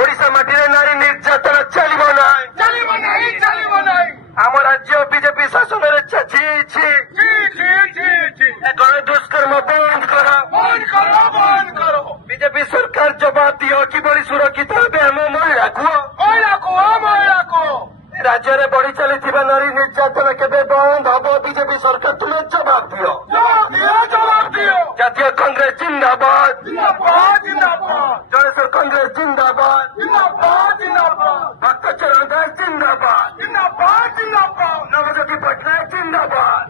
ओडिशा माटी नारी निर्यातन चलो ना आम राज्य बीजेपी शासन गण दुष्कर्म बंद करो बीजेपी सरकार जवाब दियो कि सुरक्षित हे आम महिला को राज्य में बढ़ी चली नारी निर्यातन केबे बंद हम बीजेपी सरकार तुम्हें जवाब दियो जातीय कांग्रेस जिंदाबाद जनसर कांग्रेस जिंदाबाद भक्तचरण दास जिंदाबाद नवज्योति पटनायक जिंदाबाद।